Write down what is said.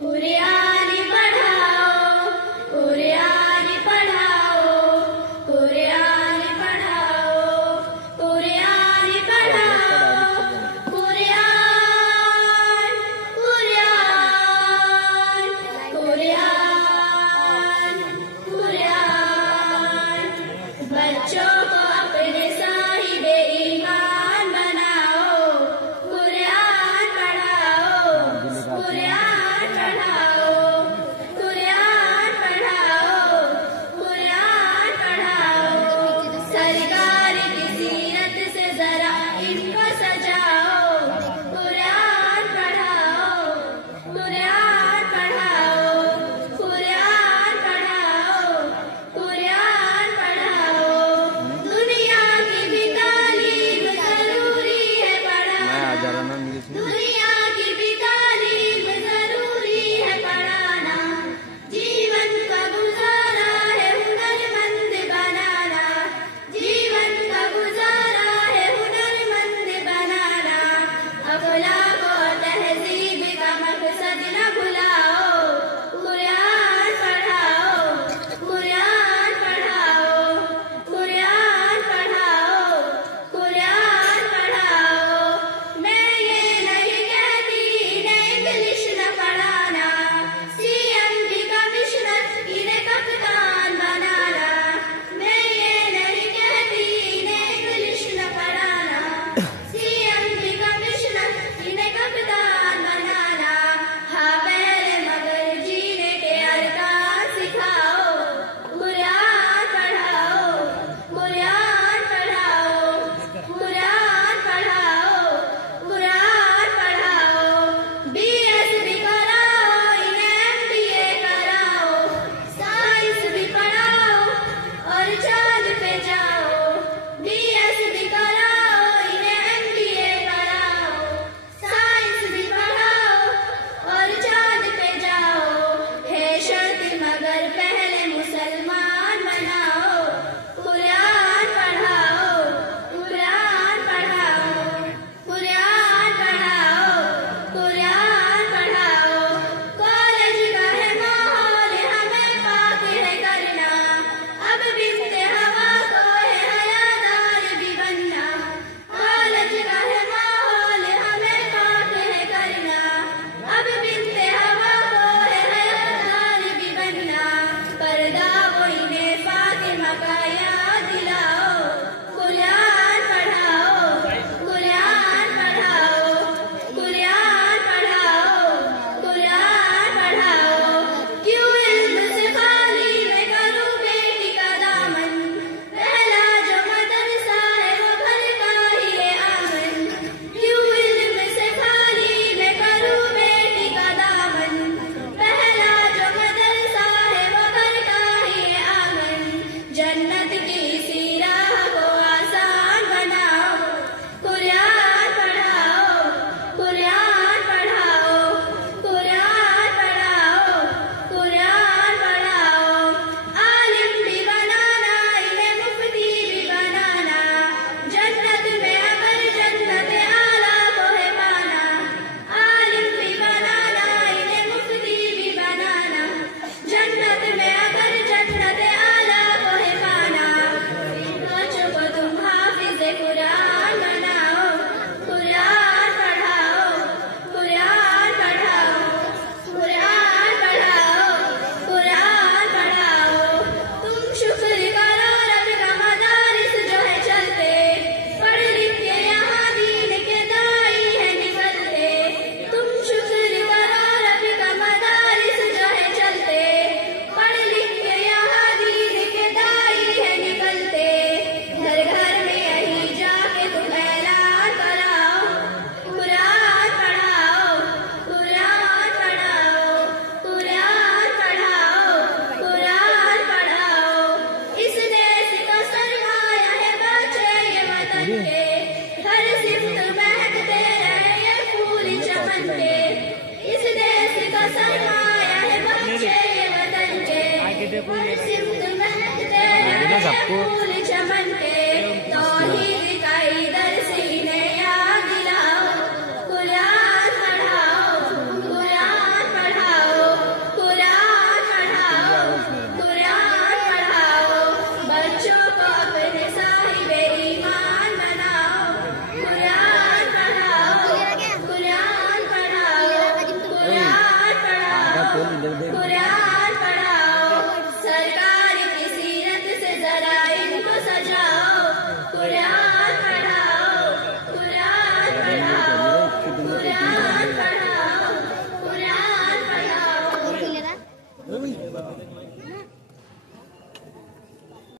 कुरान पढ़ाओ, कुरान पढ़ाओ, कुरान पढ़ाओ, कुरान पढ़ाओ, कुरान, कुरान, कुरान, कुरान। बच्चों को अपने साहिबे ईमान बनाओ, कुरान पढ़ाओ, कुरान पढ़ाओ, कुरान पढ़ाओ, कुरान पढ़ाओ। सरकार की सीरत से जरा इनको सजाओ, कुरान पढ़ाओ, कुरान पढ़ाओ, कुरान पढ़ाओ, कुरान पढ़ाओ। दुनिया की भी तालीम जरूरी है पढ़ाना, दुनिया की भी तालीम जरूरी है पढ़ाना। जीवन का गुजारा है हुनरमंद बनाना, जीवन का गुजारा है हुनरमंद बनाना। अखलाक और तहजीब का मकसद न भुलाओ, कुरान पढ़ाओ, कुरान पढ़ाओ, कुरान पढ़ाओ, कुरान पढ़ाओ। मैं ये नहीं अंदर देखो